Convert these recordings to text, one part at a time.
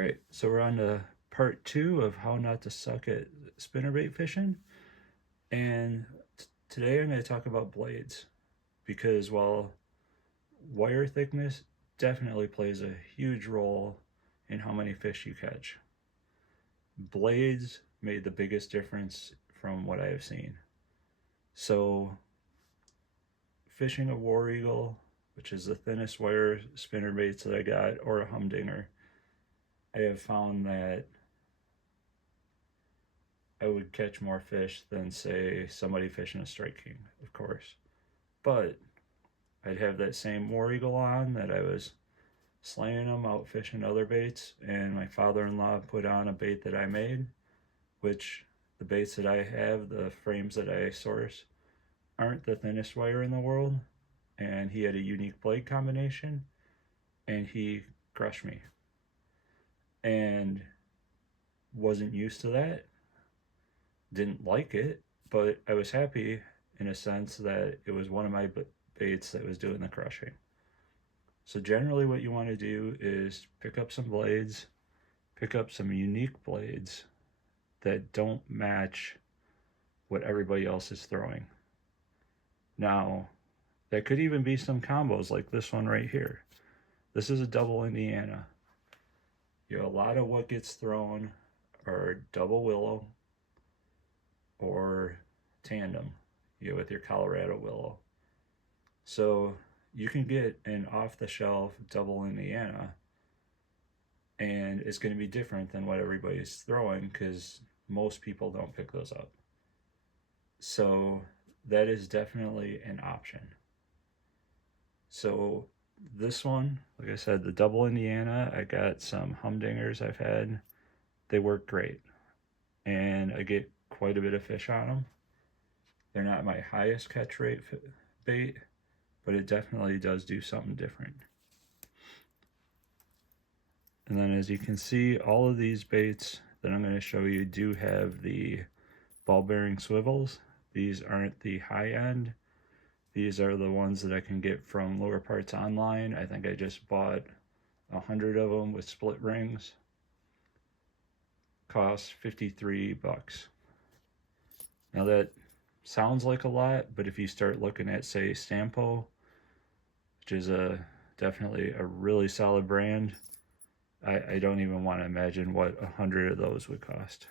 Alright, so we're on to part 2 of how not to suck at spinnerbait fishing. And today I'm going to talk about blades. Because while wire thickness definitely plays a huge role in how many fish you catch, blades made the biggest difference from what I have seen. So fishing a War Eagle, which is the thinnest wire spinnerbaits that I got, or a humdinger, I have found that I would catch more fish than, say, somebody fishing a Strike King, of course. But I'd have that same War Eagle on that I was slaying them out fishing other baits, and my father-in-law put on a bait that I made, which the baits that I have, the frames that I source, aren't the thinnest wire in the world, and he had a unique blade combination, and he crushed me. And wasn't used to that, didn't like it, but I was happy in a sense that it was one of my baits that was doing the crushing. So generally what you want to do is pick up some blades, pick up some unique blades that don't match what everybody else is throwing. Now, that could even be some combos like this one right here. This is a double Indiana. You know, a lot of what gets thrown are double willow or tandem, you know, with your Colorado willow. So you can get an off-the-shelf double Indiana, and it's going to be different than what everybody's throwing because most people don't pick those up. So that is definitely an option. So this one, like I said, the double Indiana, I got some humdingers I've had. They work great, and I get quite a bit of fish on them. They're not my highest catch rate bait, but it definitely does do something different. And then as you can see, all of these baits that I'm going to show you do have the ball bearing swivels. These aren't the high end. These are the ones that I can get from Lower Parts Online. I think I just bought 100 of them with split rings. Cost 53 bucks. Now that sounds like a lot, but if you start looking at, say, Stampo, which is definitely a really solid brand, I don't even want to imagine what 100 of those would cost.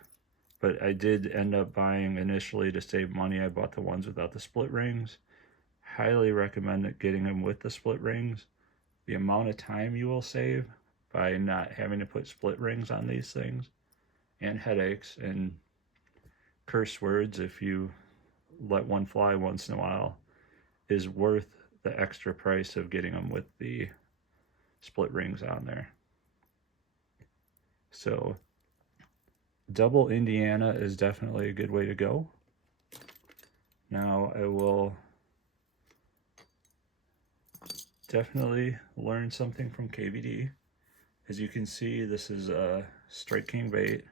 But I did end up buying initially to save money. I bought the ones without the split rings. Highly recommend getting them with the split rings. The amount of time you will save by not having to put split rings on these things, and headaches and curse words if you let one fly once in a while, is worth the extra price of getting them with the split rings on there. So double Indiana is definitely a good way to go. Now I will definitely learn something from KVD. As you can see, this is a Strike King bait.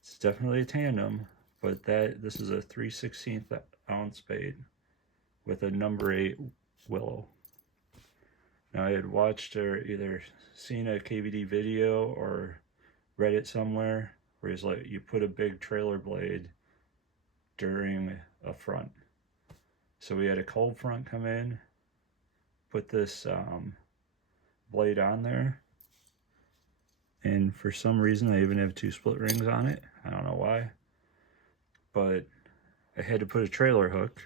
It's definitely a tandem, but this is a 3/16 ounce bait with a number 8 willow. Now I had watched or either seen a KVD video or read it somewhere where he's like, you put a big trailer blade during a front. So we had a cold front come in, put this blade on there, and for some reason I even have 2 split rings on it. I don't know why, but I had to put a trailer hook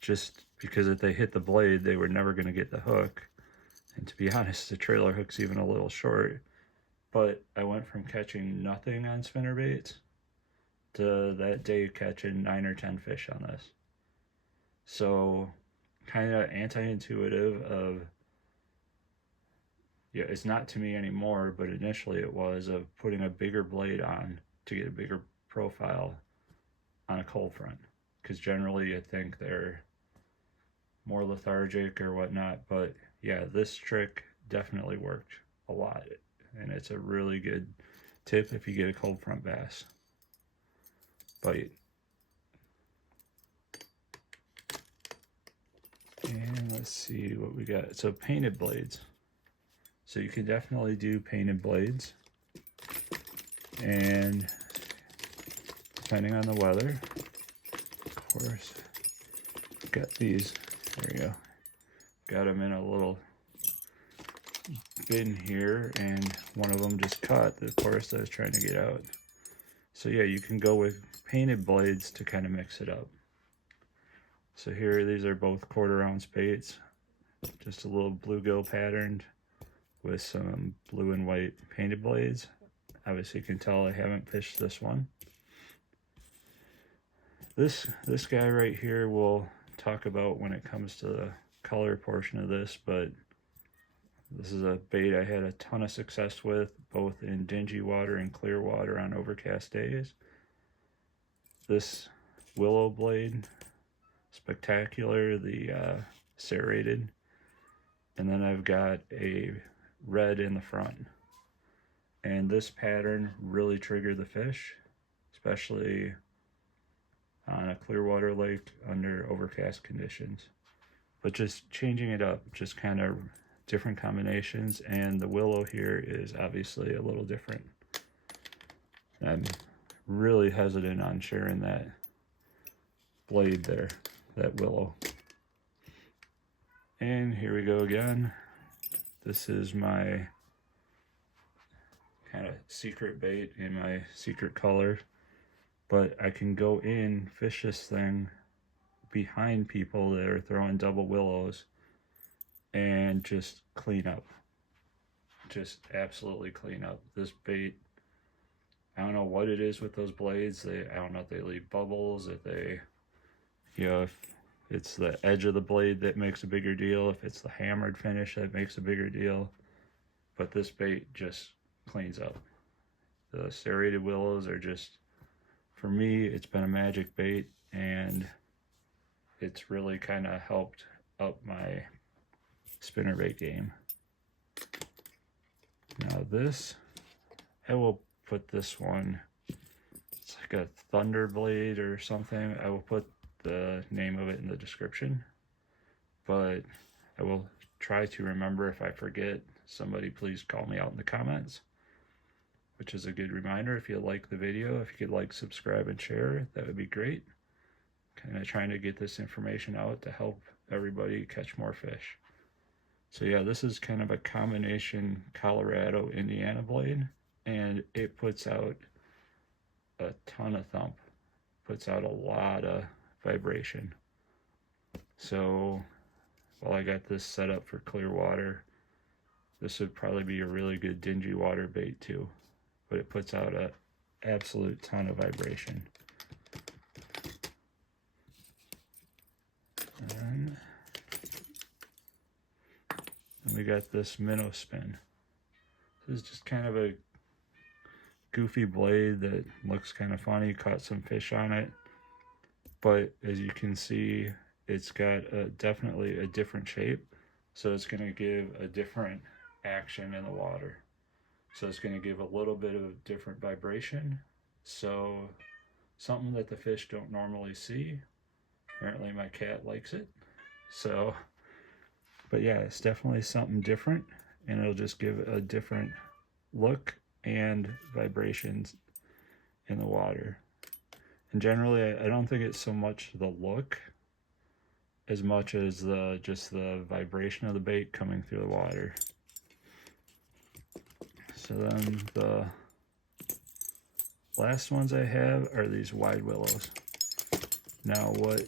just because if they hit the blade they were never going to get the hook, and to be honest the trailer hook's even a little short. But I went from catching nothing on spinnerbaits to that day catching 9 or 10 fish on this. So kind of anti-intuitive of, yeah, it's not to me anymore, but initially it was, of putting a bigger blade on to get a bigger profile on a cold front, because generally I think they're more lethargic or whatnot. But yeah, this trick definitely worked a lot, and it's a really good tip if you get a cold front bass bite. And let's see what we got. So painted blades. So you can definitely do painted blades. And depending on the weather, of course, got these, there you go, got them in a little bin here, and one of them just caught the chorus I was trying to get out. So yeah, you can go with painted blades to kind of mix it up. So here, these are both 1/4 ounce baits, just a little bluegill patterned with some blue and white painted blades. Obviously you can tell I haven't fished this one. This guy right here we'll talk about when it comes to the color portion of this, but this is a bait I had a ton of success with, both in dingy water and clear water on overcast days. This willow blade, spectacular, the serrated, and then I've got a red in the front. And this pattern really triggered the fish, especially on a clear water lake under overcast conditions. But just changing it up, just kind of different combinations, and the willow here is obviously a little different. I'm really hesitant on sharing that blade there, that willow. And here we go again. This is my kind of secret bait in my secret color, but I can go in, fish this thing behind people that are throwing double willows and just clean up. Just absolutely clean up. This bait, I don't know what it is with those blades. I don't know if they leave bubbles, if they, you know, if it's the edge of the blade that makes a bigger deal, if it's the hammered finish that makes a bigger deal. But this bait just cleans up. The serrated willows are just, for me, it's been a magic bait, and it's really kind of helped up my spinnerbait game. Now this, I will put this one, it's like a thunder blade or something. I will put the name of it in the description, but I will try to remember. If I forget, somebody please call me out in the comments, which is a good reminder. If you like the video, if you could like, subscribe, and share, that would be great. Kind of trying to get this information out to help everybody catch more fish. So yeah, this is kind of a combination Colorado Indiana blade, and it puts out a ton of thump, puts out a lot of vibration. So while I got this set up for clear water, this would probably be a really good dingy water bait too, but it puts out an absolute ton of vibration. And we got this minnow spin. This is just kind of a goofy blade that looks kind of funny. Caught some fish on it, but as you can see, it's got definitely a different shape, so it's going to give a different action in the water. So it's going to give a little bit of different vibration, so something that the fish don't normally see. Apparently my cat likes it. So, but yeah, it's definitely something different, and it'll just give a different look and vibrations in the water. And generally, I don't think it's so much the look as much as just the vibration of the bait coming through the water. So then the last ones I have are these wide willows. Now what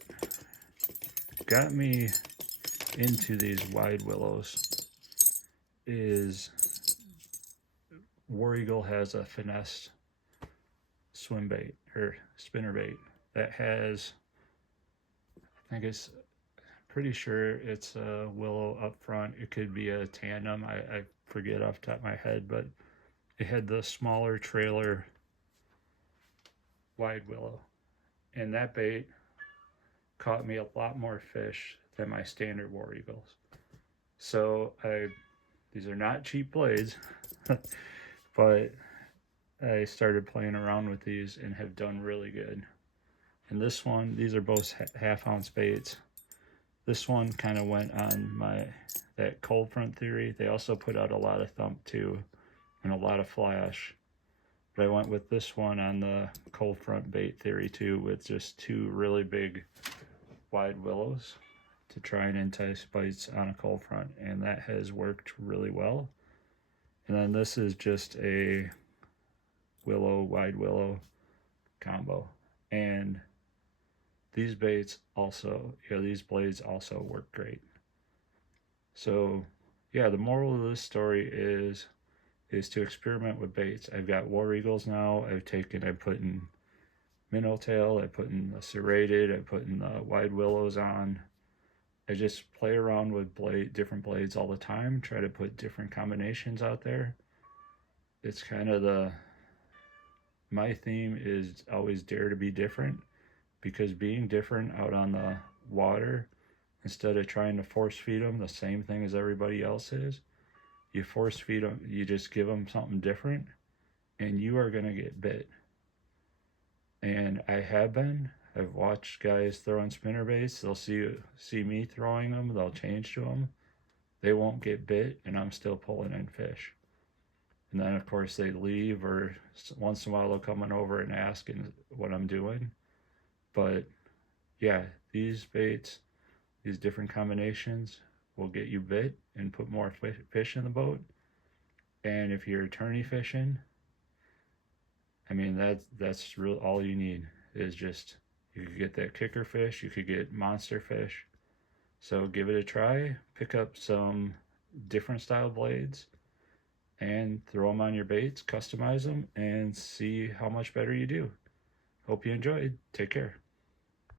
got me into these wide willows is War Eagle has a finesse swim bait or spinner bait that has, I think it's, pretty sure it's a willow up front. It could be a tandem, I forget off the top of my head, but it had the smaller trailer wide willow, and that bait caught me a lot more fish than my standard War Eagles. So these are not cheap blades, but I started playing around with these and have done really good. And this one, these are both half-ounce baits. This one kind of went on that cold front theory. They also put out a lot of thump too, and a lot of flash, But I went with this one on the cold front bait theory too, with just 2 really big wide willows to try and entice bites on a cold front, and that has worked really well. And then this is just a wide willow combo, and these baits also, these blades also work great. So yeah, the moral of this story is to experiment with baits. I've got War Eagles now. I'm putting minnow tail, I put in the serrated, I put in the wide willows on. I just play around with different blades all the time, try to put different combinations out there. It's kind of my theme is always dare to be different, because being different out on the water, instead of trying to force feed them the same thing as everybody else is, you force feed them, you just give them something different, and you are going to get bit. And I've watched guys throwing spinnerbaits. They'll see me throwing them, they'll change to them, they won't get bit, and I'm still pulling in fish. And then of course they leave, or once in a while they'll come on over and ask what I'm doing. But yeah, these baits, these different combinations will get you bit and put more fish in the boat. And if you're tourney fishing, I mean, that's real. All you need is just, you could get that kicker fish, you could get monster fish. So give it a try, pick up some different style blades and throw them on your baits, customize them, and see how much better you do. Hope you enjoyed. Take care.